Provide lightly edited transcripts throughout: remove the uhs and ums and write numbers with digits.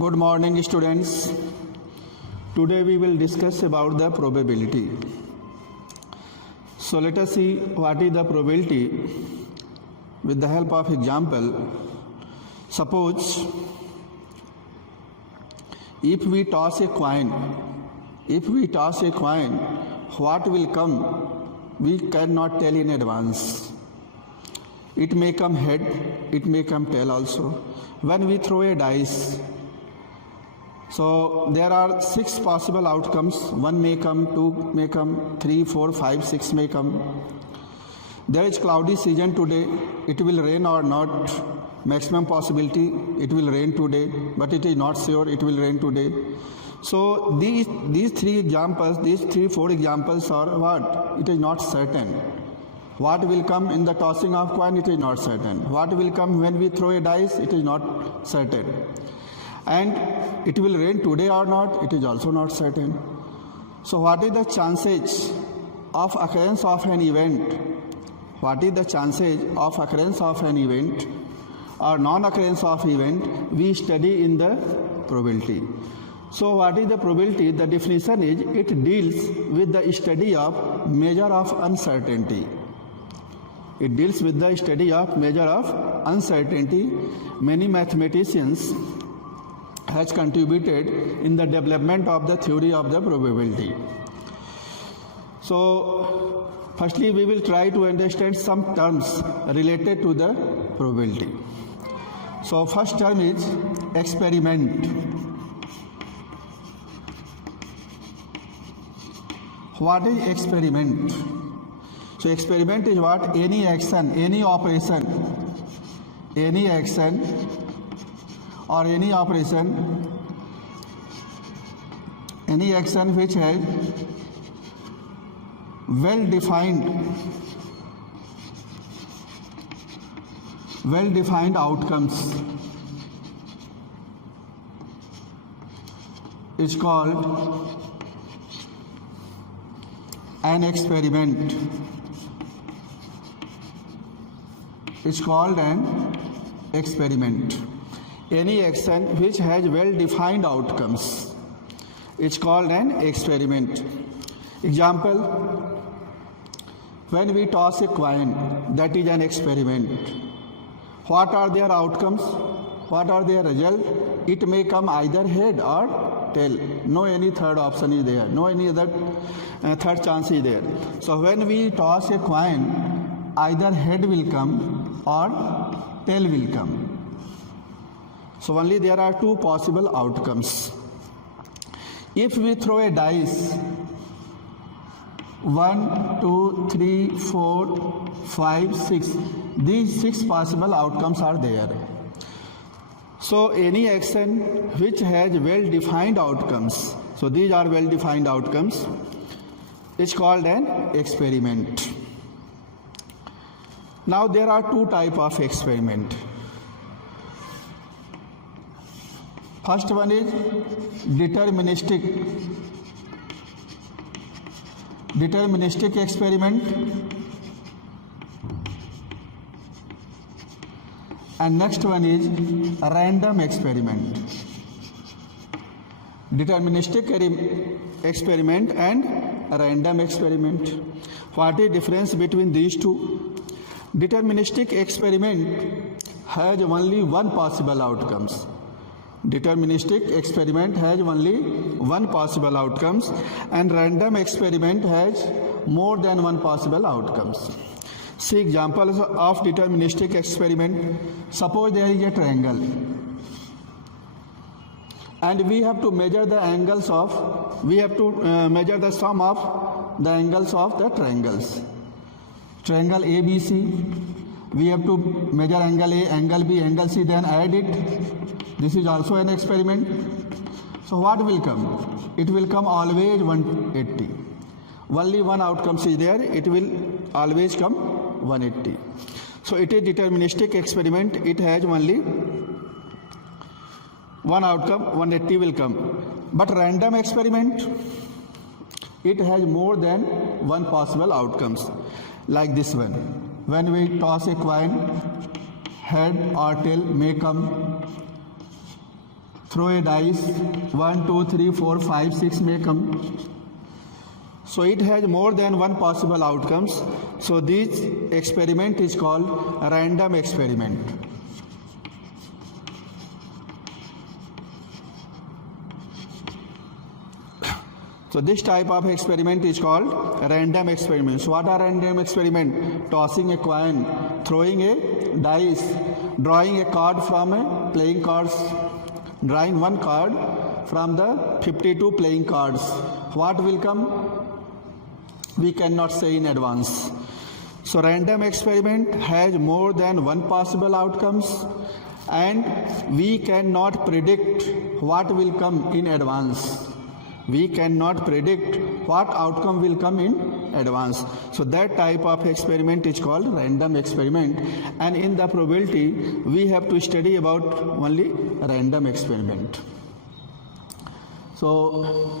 Good morning, students. Today we will discuss about the probability. So let us see what is the probability with the help of example. Suppose if we toss a coin, what will come? We cannot tell in advance. It may come head, it may come tail also. When we throw a dice, so there are 6 possible outcomes. 1 may come, 2 may come, 3, 4, 5, 6 may come. There is cloudy season today. It will rain or not. Maximum possibility it will rain today, but it is not sure it will rain today. So these 4 examples are what? It is not certain. What will come in the tossing of coin? It is not certain. What will come when we throw a dice? It is not certain. And it will rain today or not? It is also not certain. So what is the chances of occurrence of an event? What is the chances of occurrence of an event or non-occurrence of event? We study in the probability. So what is the probability? The definition is it deals with the study of measure of uncertainty. It deals with the study of measure of uncertainty. Many mathematicians has contributed in the development of the theory of the probability. So firstly we will try to understand some terms related to the probability. So first term is experiment. What is experiment? So experiment is what? Any action, any operation or any operation, any action which has well-defined outcomes is called an experiment. It's called an experiment. Any action which has well-defined outcomes, it's called an experiment. Example, when we toss a coin, that is an experiment. What are their outcomes? What are their results? It may come either head or tail. No any third option is there. No any other third chance is there. So when we toss a coin, either head will come or tail will come. So only there are 2 possible outcomes. If we throw a dice, 1, 2, 3, 4, 5, 6, these 6 possible outcomes are there. So any action which has well-defined outcomes, so these are well-defined outcomes, is called an experiment. Now there are 2 types of experiment. First one is deterministic experiment, and next one is random experiment. Deterministic experiment and random experiment. What is difference between these 2? Deterministic experiment has only one possible outcomes. Deterministic experiment has only one possible outcomes, and random experiment has more than one possible outcomes. See examples of deterministic experiment. Suppose there is a triangle, and we have to measure the angles of, measure the sum of the angles of the triangles. Triangle ABC, we have to measure angle A, angle B, angle C, then add it. This is also an experiment. So what will come? It will come always 180. Only one outcome is there, it will always come 180. So it is deterministic experiment, it has only one outcome, 180 will come. But random experiment, it has more than one possible outcomes. Like this one, when we toss a coin, head or tail may come. throw a dice, 1, 2, 3, 4, 5, 6 may come. So it has more than one possible outcomes. So this experiment is called a random experiment. So this type of experiment is called a random experiment. So what are random experiment? Tossing a coin, throwing a dice, drawing a card from a playing cards, drawing one card from the 52 playing cards. What will come? We cannot say in advance. So random experiment has more than one possible outcomes, and we cannot predict what will come in advance. We cannot predict what outcome will come in advance. So that type of experiment is called random experiment, and in the probability we have to study about only random experiment. So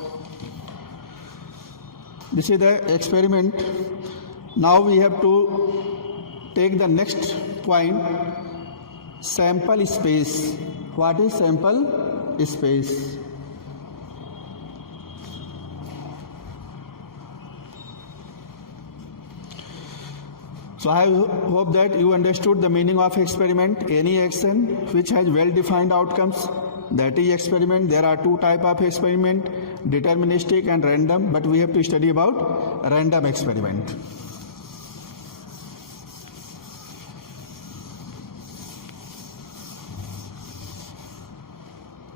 this is the experiment. Now we have to take the next point, sample space. What is sample space? So I hope that you understood the meaning of experiment. Any action which has well-defined outcomes, that is experiment. There are two types of experiment, deterministic and random, but we have to study about random experiment.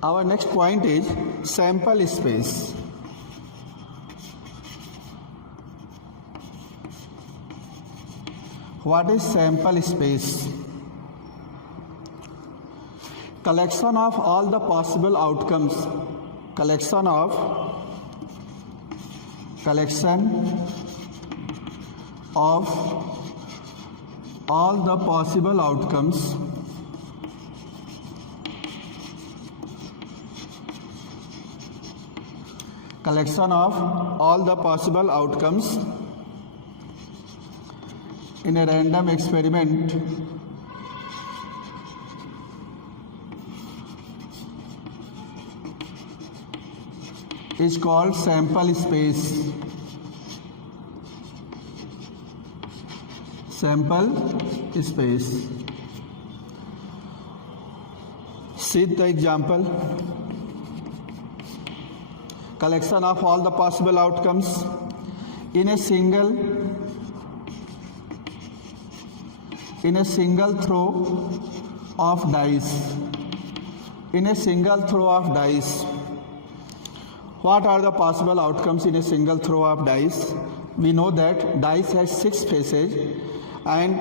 Our next point is sample space. What is sample space? Collection of all the possible outcomes. Collection of all the possible outcomes in a random experiment is called sample space. Sample space. See the example. Collection of all the possible outcomes in a single throw of dice. In a single throw of dice. What are the possible outcomes in a single throw of dice? We know that dice has 6 faces, and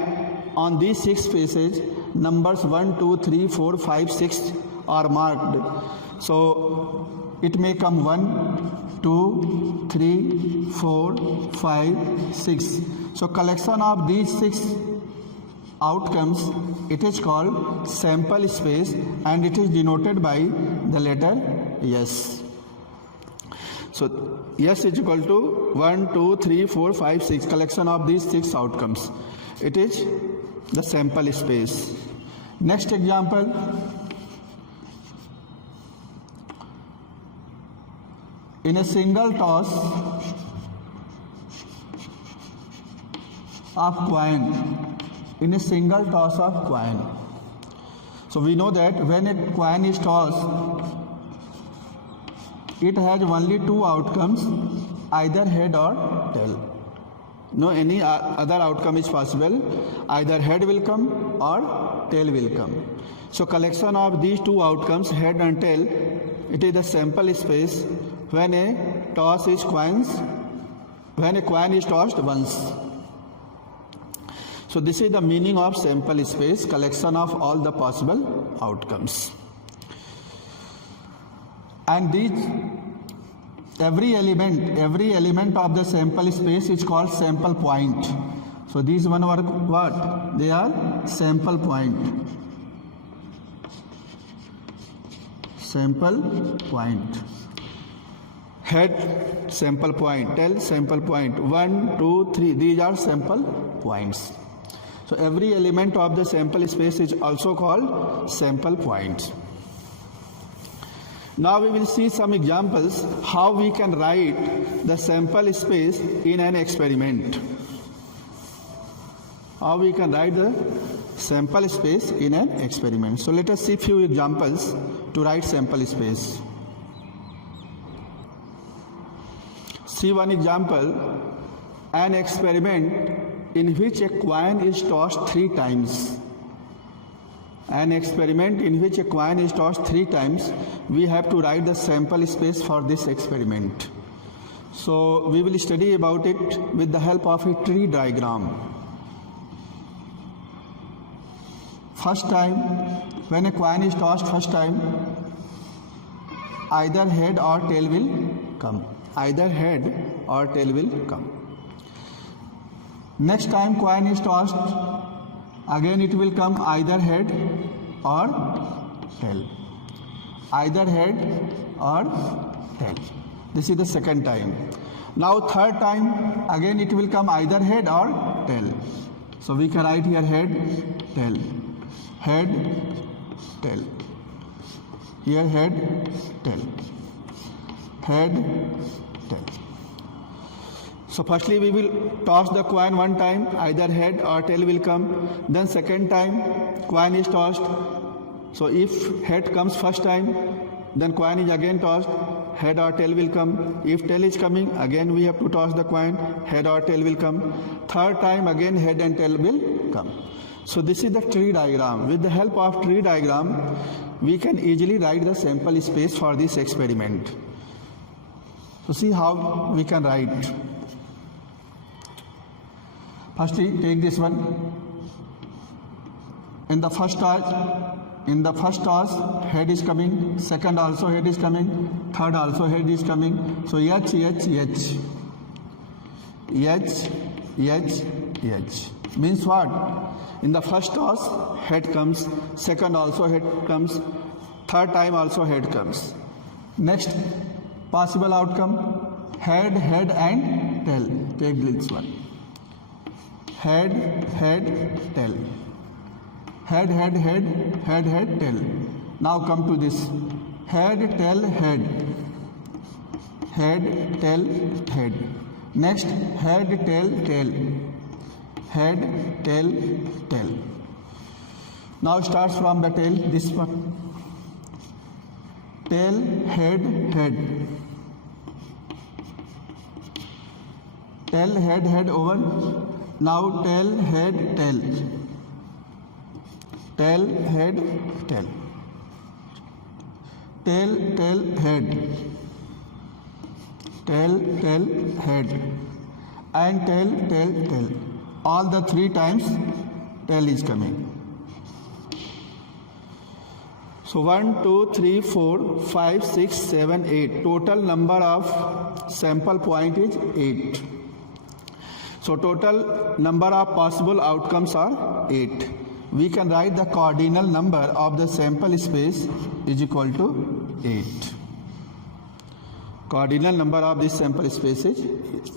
on these 6 faces numbers 1, 2, 3, 4, 5, 6 are marked. So it may come 1, 2, 3, 4, 5, 6. So collection of these 6 outcomes, it is called sample space, and it is denoted by the letter S. So S is equal to 1, 2, 3, 4, 5, 6. Collection of these 6 outcomes. It is the sample space. Next example. In a single toss of coin. In a single toss of coin. So we know that when a coin is tossed, it has only 2 outcomes, either head or tail. No any other outcome is possible. Either head will come or tail will come. So collection of these 2 outcomes, head and tail, it is the sample space when a coin is tossed once. So this is the meaning of sample space, collection of all the possible outcomes. And every element of the sample space is called sample point. So these one are what? They are sample point. Sample point. Head sample point, tail sample point. 1, 2, 3. These are sample points. So every element of the sample space is also called sample point. Now we will see some examples how we can write the sample space in an experiment. How we can write the sample space in an experiment. So let us see few examples to write sample space. See one example, an experiment in which a coin is tossed 3 times. An experiment in which a coin is tossed 3 times, we have to write the sample space for this experiment. So we will study about it with the help of a tree diagram. First time, when a coin is tossed first time, either head or tail will come. Either head or tail will come. Next time coin is tossed, again it will come either head or tail. Either head or tail. This is the second time. Now third time, again it will come either head or tail. So we can write here head, tail. Head, tail. Here head, tail. Head, tail. So firstly we will toss the coin one time, either head or tail will come. Then second time coin is tossed. So if head comes first time, then coin is again tossed, head or tail will come. If tail is coming, again we have to toss the coin, head or tail will come. Third time again head and tail will come. So this is the tree diagram. With the help of tree diagram, we can easily write the sample space for this experiment. So see how we can write. Firstly, take this one. In the first toss, head is coming. Second also head is coming. Third also head is coming. So H, H, H. H, H, H. Means what? In the first toss, head comes. Second also head comes. Third time also head comes. Next possible outcome, head, head and tail. Take this one. Head, head, tail. Head, head, head, head, head, tail. Now come to this. Head, tail, head. Head, tail, head. Next, head, tail, tail. Head, tail, tail. Now starts from the tail, this one. Tail, head, head. Tail, head, head over. Now tail, head, tail. Tail, head, tail. Tail, tail, head. Tail, tail, head. And tail, tail, tail. All the 3 times tail is coming. So 1, 2, 3, 4, 5, 6, 7, 8. Total number of sample point is 8. So total number of possible outcomes are 8. We can write the cardinal number of the sample space is equal to 8. Cardinal number of this sample space is 8.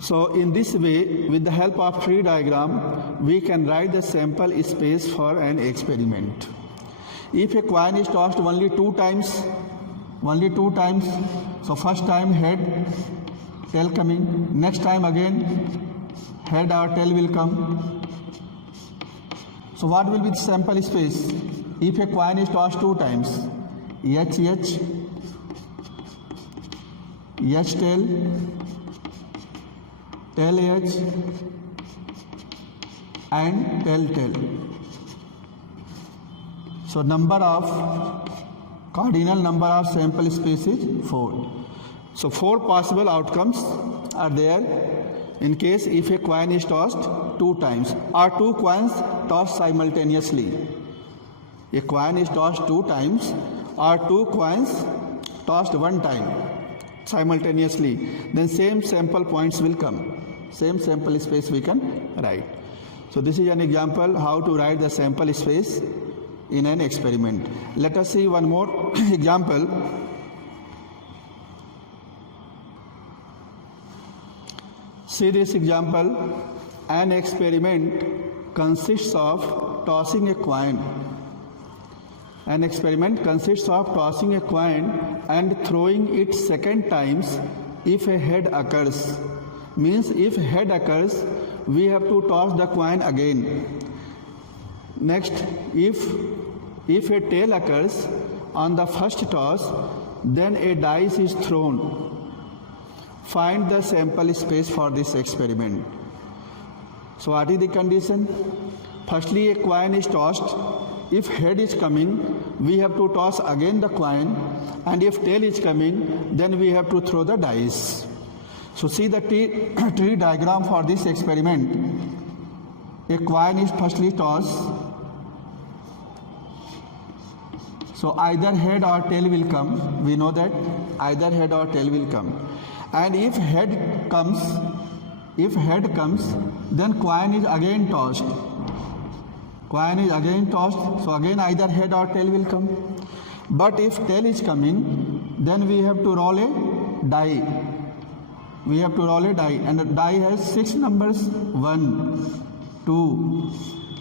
So in this way, with the help of tree diagram, we can write the sample space for an experiment. If a coin is tossed only 2 times, so first time head, tail coming, next time again head or tail will come. So what will be the sample space? If a coin is tossed 2 times, H, H, H tail, tail H and tail tail. So cardinal number of sample space is 4. So 4 possible outcomes are there in case if a coin is tossed 2 times or 2 coins tossed simultaneously. A coin is tossed 2 times or 2 coins tossed 1 time simultaneously, then same sample points will come. Same sample space we can write. So this is an example how to write the sample space in an experiment. Let us see one more example. See this example. An experiment consists of tossing a coin An experiment consists of tossing a coin and throwing it second times if a head occurs. Means if head occurs, we have to toss the coin again. Next, if a tail occurs on the first toss, then a dice is thrown. Find the sample space for this experiment. So what is the condition? Firstly, a coin is tossed. If head is coming, we have to toss again the coin, and if tail is coming, then we have to throw the dice. So see the tree diagram for this experiment. A coin is firstly tossed. So either head or tail will come. We know that either head or tail will come. And if head comes, then coin is again tossed. Coin is again tossed, so again either head or tail will come. But if tail is coming, then we have to roll a die. We have to roll a die, and the die has 6 numbers: 1, 2,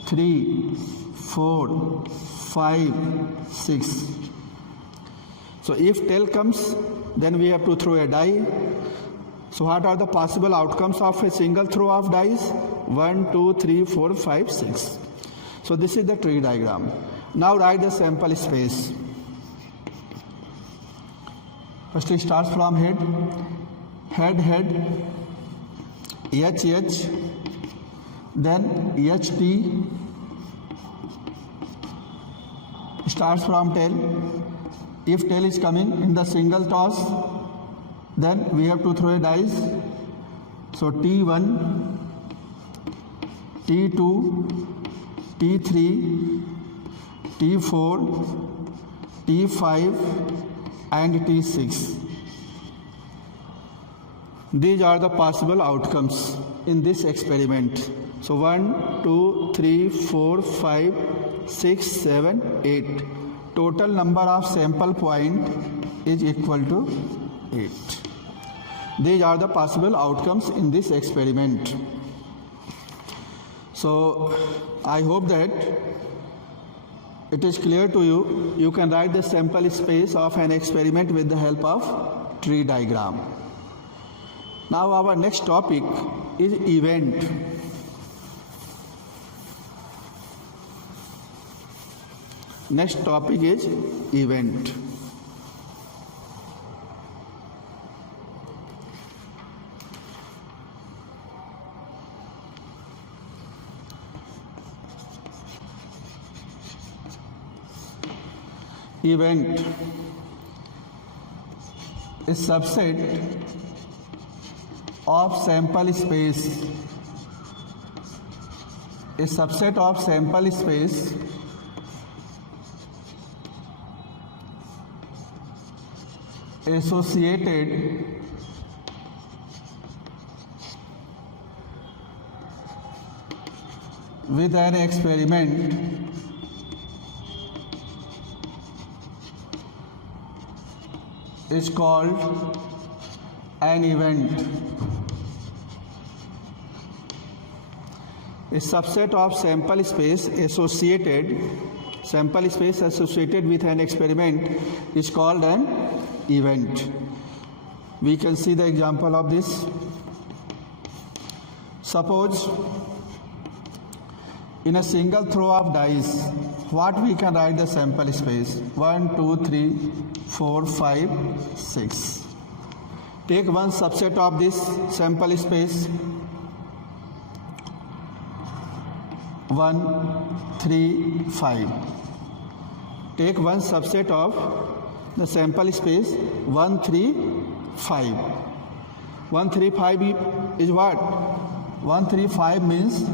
3, 4, 5, 6. So if tail comes, then we have to throw a die. So what are the possible outcomes of a single throw of dice? 1, 2, 3, 4, 5, 6. So this is the tree diagram. Now write the sample space. First it starts from head, H, then HT, starts from tail. If tail is coming in the single toss, then we have to throw a dice. So T1, T2, T3, T4, T5 and T6. These are the possible outcomes in this experiment. So 1, 2, 3, 4, 5, 6, 7, 8. Total number of sample point is equal to 8. These are the possible outcomes in this experiment. So I hope that it is clear to you. You can write the sample space of an experiment with the help of tree diagram. Now our next topic is event. Next topic is event. Event is subset of sample space. A subset of sample space associated with an experiment is called an event. A subset of sample space associated with an experiment is called an event. We can see the example of this. Suppose in a single throw of dice, what we can write the sample space? 1, 2, 3, 4, 5, 6. Take one subset of this sample space. 1, 3, 5. Take one subset of the sample space 1, 3, 5. 1, 3, 5 is what? 1, 3, 5 means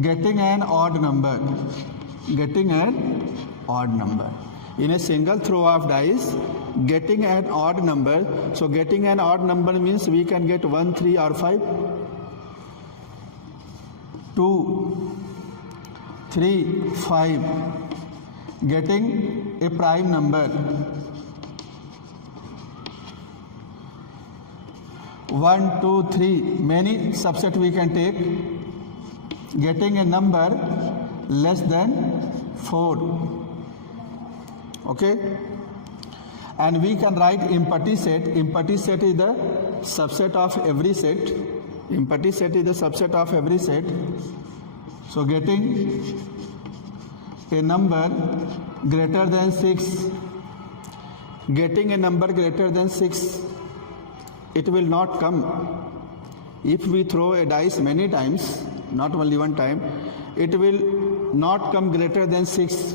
getting an odd number. Getting an odd number. In a single throw of dice, getting an odd number. So getting an odd number means we can get 1, 3 or 5. 2, 3, 5. Getting a prime number. 1, 2, 3. Many subset we can take. Getting a number less than 4. Okay, and we can write empty set. Empty set is the subset of every set. Empty set is the subset of every set. So getting a number greater than 6, getting a number greater than 6, it will not come. If we throw a dice many times, not only one time, it will not come greater than 6,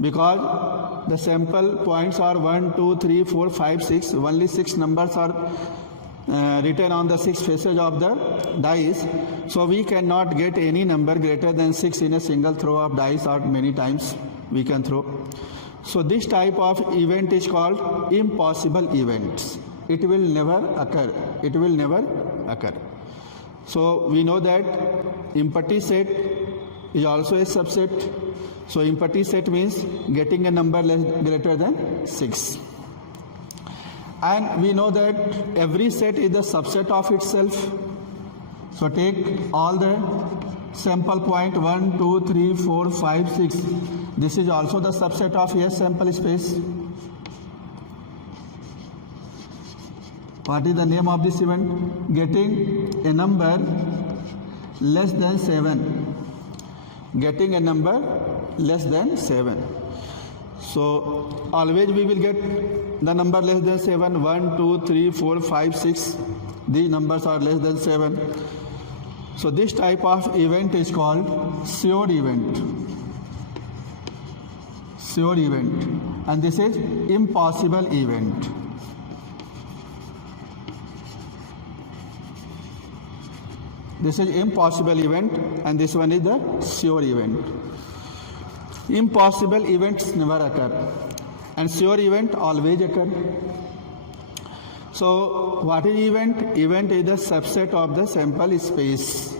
because the sample points are 1, 2, 3, 4, 5, 6. Only 6 numbers are written on the 6 faces of the dice. So we cannot get any number greater than 6 in a single throw of dice, or many times we can throw. So this type of event is called impossible events. It will never occur. It will never occur. So we know that empty set is also a subset. So empty set means getting a number greater than 6. And we know that every set is the subset of itself. So take all the sample point 1, 2, 3, 4, 5, 6. This is also the subset of S sample space. What is the name of this event? Getting a number less than 7. Getting a number less than 7. So always we will get the number less than 7. 1, 2, 3, 4, 5, 6. These numbers are less than 7. So this type of event is called sure event. Sure event. And this is impossible event. This is impossible event, and this one is the sure event. Impossible events never occur, and sure event always occur. So what is event? Event is the subset of the sample space.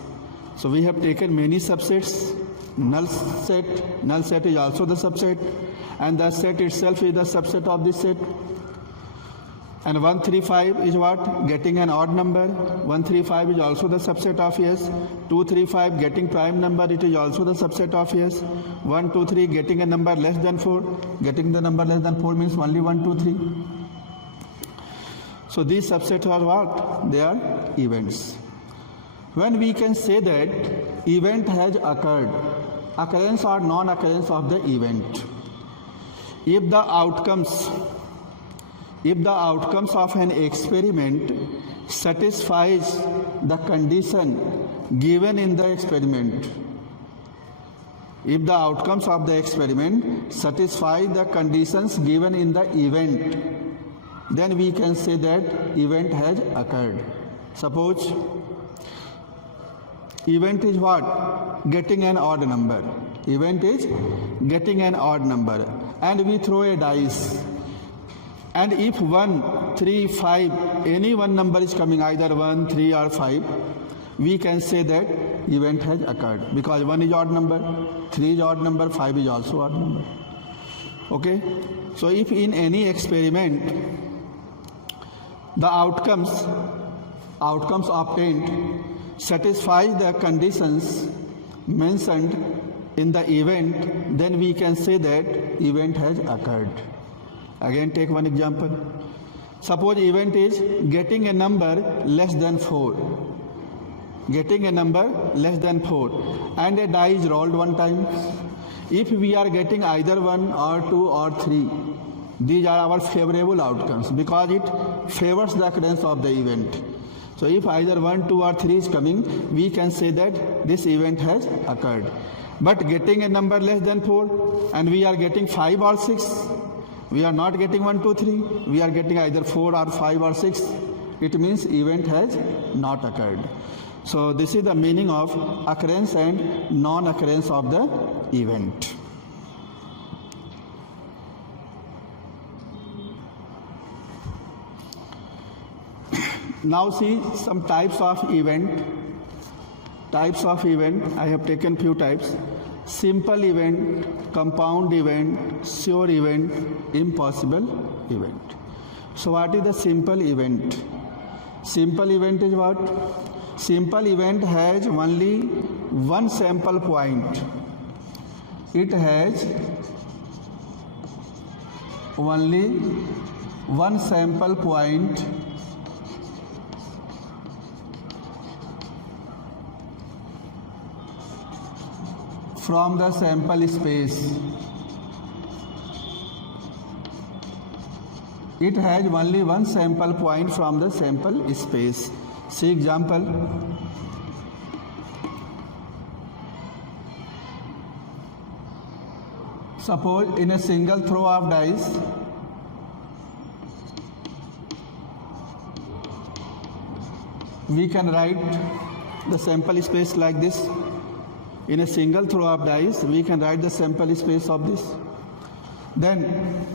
So we have taken many subsets. Null set is also the subset, and the set itself is the subset of this set. And 135 is what? Getting an odd number. 135 is also the subset of S. 235 getting prime number, it is also the subset of S. 1, 2, 3 getting a number less than 4. Getting the number less than 4 means only 1, 2, 3. So these subsets are what? They are events. When we can say that event has occurred, occurrence or non-occurrence of the event. If the outcomes of an experiment satisfies the condition given in the experiment, if the outcomes of the experiment satisfy the conditions given in the event, then we can say that event has occurred. Suppose event is what? Getting an odd number. Event is getting an odd number, and we throw a dice. And if 1, 3, 5, any one number is coming, either 1, 3 or 5, we can say that event has occurred, because 1 is odd number, 3 is odd number, 5 is also odd number. Okay? So if in any experiment the outcomes obtained satisfy the conditions mentioned in the event, then we can say that event has occurred. Again, take one example. Suppose event is getting a number less than 4. Getting a number less than 4, and a die is rolled one time. If we are getting either 1 or 2 or 3, these are our favorable outcomes, because it favors the occurrence of the event. So if either 1, 2 or 3 is coming, we can say that this event has occurred. But getting a number less than 4, and we are getting 5 or 6, we are not getting 1, 2, 3, we are getting either 4 or 5 or 6, it means event has not occurred. So this is the meaning of occurrence and non-occurrence of the event. Now see some types of event. Types of event, I have taken few types. Simple event, compound event, sure event, impossible event. So what is the simple event? Simple event is what? Simple event has only one sample point. it has only one sample point from the sample space. It has only one sample point from the sample space. See example. Suppose in a single throw of dice, we can write the sample space like this. In a single throw of dice, we can write the sample space of this. Then,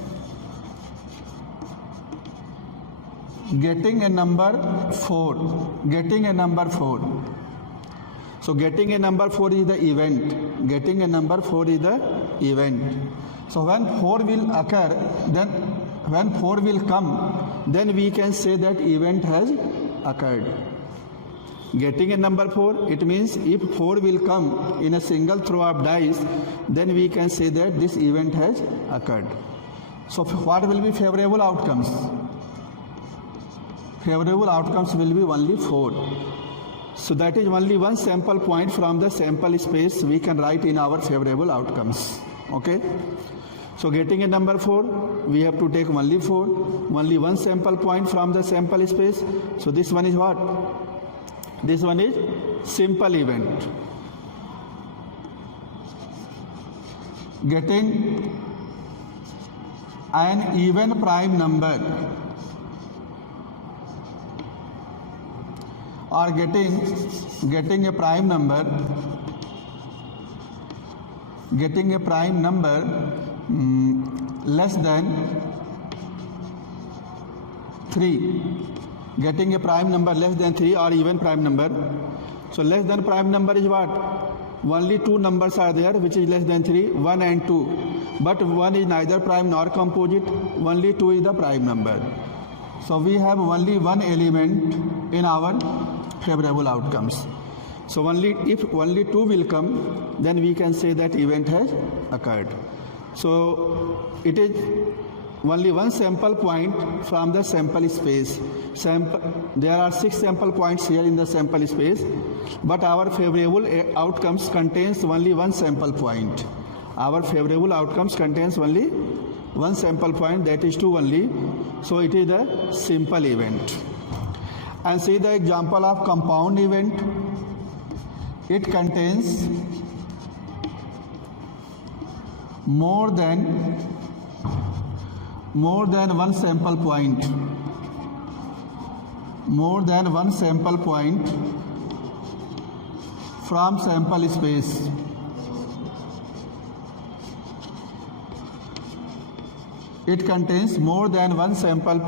getting a number 4. So getting a number 4 is the event. Getting a number 4 is the event. So when 4 will occur, then when 4 will come, then we can say that event has occurred. Getting a number 4, it means if 4 will come in a single throw of dice, then we can say that this event has occurred. So what will be favorable outcomes? Favorable outcomes will be only 4. So that is only one sample point from the sample space we can write in our favorable outcomes. Okay? So getting a number 4, we have to take only 4. Only one sample point from the sample space. So this one is what? This one is simple event. Getting an even prime number or getting a prime number less than 3. Getting a prime number less than 3 or even prime number. So less than prime number is what? Only two numbers are there which is less than 3, 1 and 2. But 1 is neither prime nor composite, only 2 is the prime number. So we have only one element in our favorable outcomes. So if only 2 will come, then we can say that event has occurred. So it is only one sample point from the sample space. There are 6 sample points here in the sample space, but our favorable outcomes contains only one sample point. Our favorable outcomes contains only one sample point, that is 2 only. So it is a simple event. And see the example of compound event. It contains more than one sample point. More than one sample point from sample space. It contains more than one sample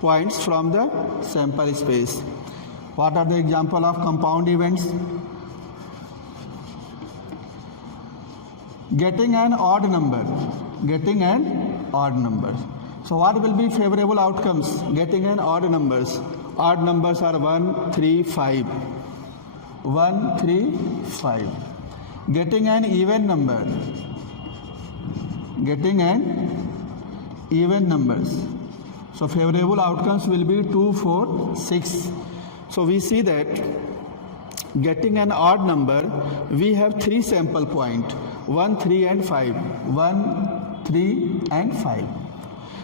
points from the sample space. What are the example of compound events? Getting an odd number. So what will be favorable outcomes? Getting an odd numbers. Odd numbers are 1, 3, 5. 1, 3, 5. Getting an even number. So favorable outcomes will be 2, 4, 6. So we see that getting an odd number, we have 3 sample point, 1, 3 and 5. 1, 3 and 5.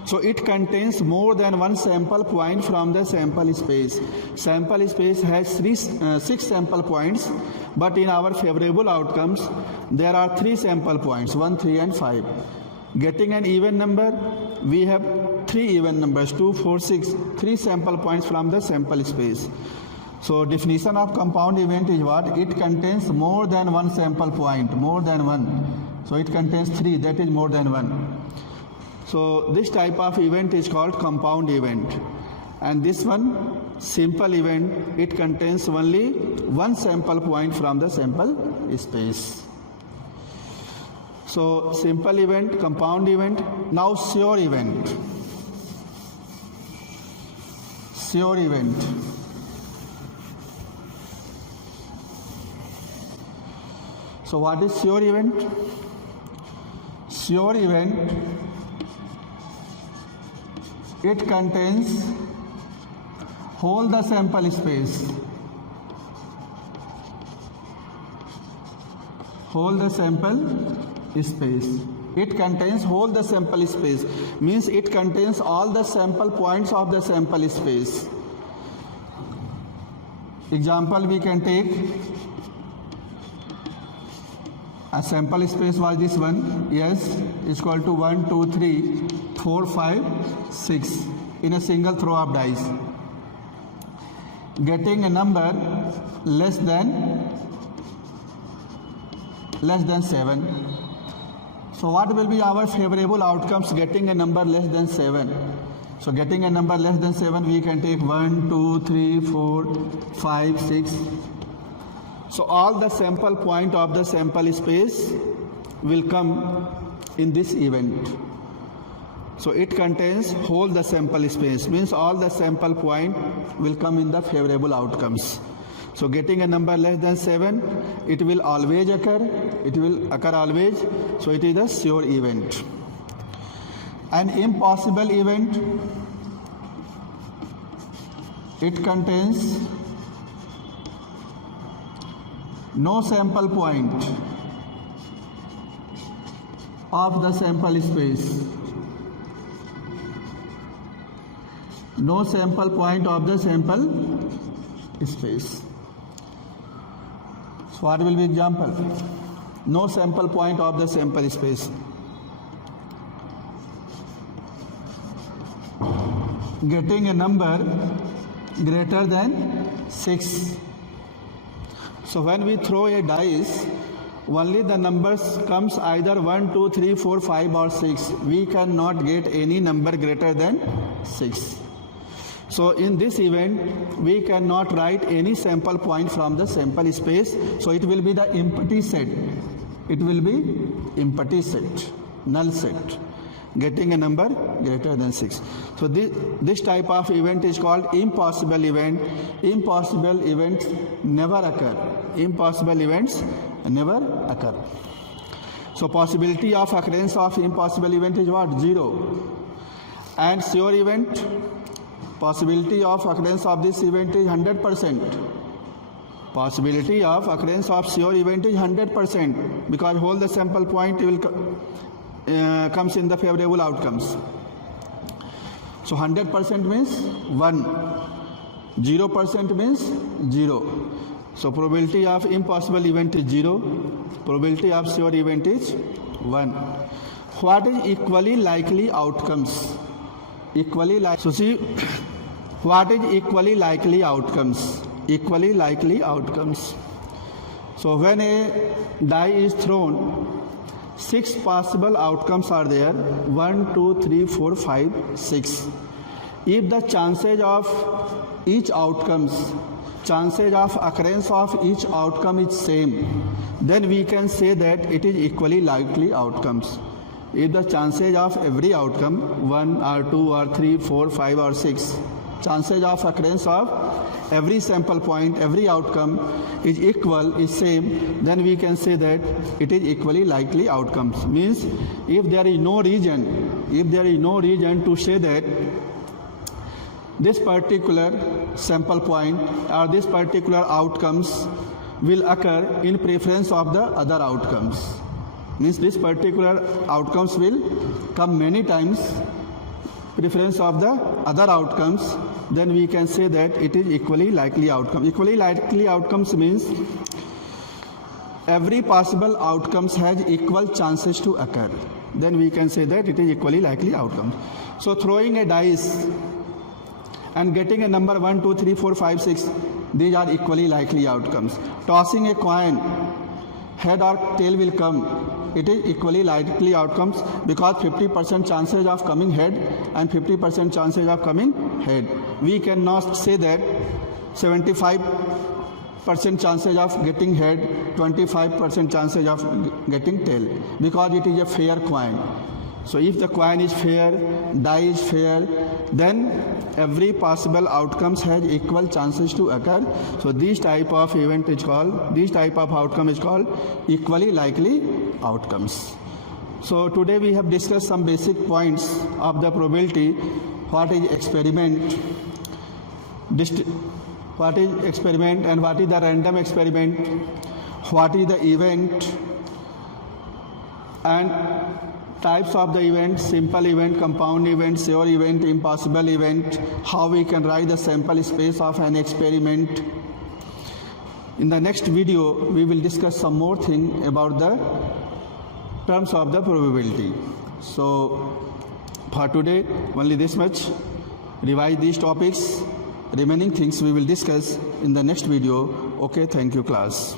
So it contains more than one sample point from the sample space. Sample space has 6 sample points, but in our favorable outcomes, there are 3 sample points, 1, 3 and 5. Getting an even number, we have 3 even numbers, 2, 4, 6, 3 sample points from the sample space. So definition of compound event is what? It contains more than one sample point, more than one. So it contains 3, that is more than 1. So this type of event is called compound event. And this one, simple event, it contains only one sample point from the sample space. So simple event, compound event. Now sure event. Sure event. So what is sure event? sure event, it contains whole the sample space. Whole the sample space. It contains whole the sample space. Means it contains all the sample points of the sample space. Example we can take. A sample space was this one. Yes, is equal to 1, 2, 3, 4, 5, 6 in a single throw of dice. Getting a number less than 7. So what will be our favorable outcomes getting a number less than 7? So getting a number less than 7, we can take 1, 2, 3, 4, 5, 6. So all the sample point of the sample space will come in this event. So it contains whole the sample space, means all the sample point will come in the favorable outcomes. So getting a number less than 7, it will always occur. It will occur always. So it is a sure event. An impossible event, it contains no sample point of the sample space. No sample point of the sample space. So what will be example? No sample point of the sample space. Getting a number greater than 6. So when we throw a dice, only the numbers comes either 1, 2, 3, 4, 5 or 6. We cannot get any number greater than 6. So in this event, we cannot write any sample point from the sample space. So it will be the empty set. It will be empty set, null set, getting a number greater than 6. So this type of event is called impossible event. Impossible events never occur. Impossible events never occur. So possibility of occurrence of impossible event is what? 0. And sure event, possibility of occurrence of this event is 100%. Possibility of occurrence of sure event is 100% because whole the sample point will comes in the favorable outcomes. So 100% means 1, 0% means 0. So probability of impossible event is 0, probability of sure event is 1. What is equally likely outcomes? Equally like, so see, what is equally likely outcomes? Equally likely outcomes. So when a die is thrown, 6 possible outcomes are there. 1, 2, 3, 4, 5, 6. If the chances of each outcomes, chances of occurrence of each outcome is same, then we can say that it is equally likely outcomes. If the chances of every outcome, 1 or 2 or 3, 4, 5 or 6, chances of occurrence of every sample point, every outcome is equal, is same, then we can say that it is equally likely outcomes. Means if there is no reason to say that this particular sample point or this particular outcomes will occur in preference of the other outcomes. Means this particular outcomes will come many times preference of the other outcomes, then we can say that it is equally likely outcome. Equally likely outcomes means every possible outcomes has equal chances to occur. Then we can say that it is equally likely outcome. So throwing a dice and getting a number 1, 2, 3, 4, 5, 6, these are equally likely outcomes. Tossing a coin, head or tail will come. It is equally likely outcomes because 50% chances of coming head and 50% chances of coming head. We cannot say that 75% chances of getting head, 25% chances of getting tail because it is a fair coin. So if the coin is fair, die is fair, then every possible outcomes has equal chances to occur. So this type of event is called, this type of outcome is called equally likely outcomes. So today we have discussed some basic points of the probability. What is experiment? What is experiment and what is the random experiment? What is the event? And types of the event: simple event, compound event, sure event, impossible event. How we can write the sample space of an experiment. In the next video, we will discuss some more thing about the terms of the probability. So for today, only this much. Revise these topics. Remaining things we will discuss in the next video. Okay, thank you class.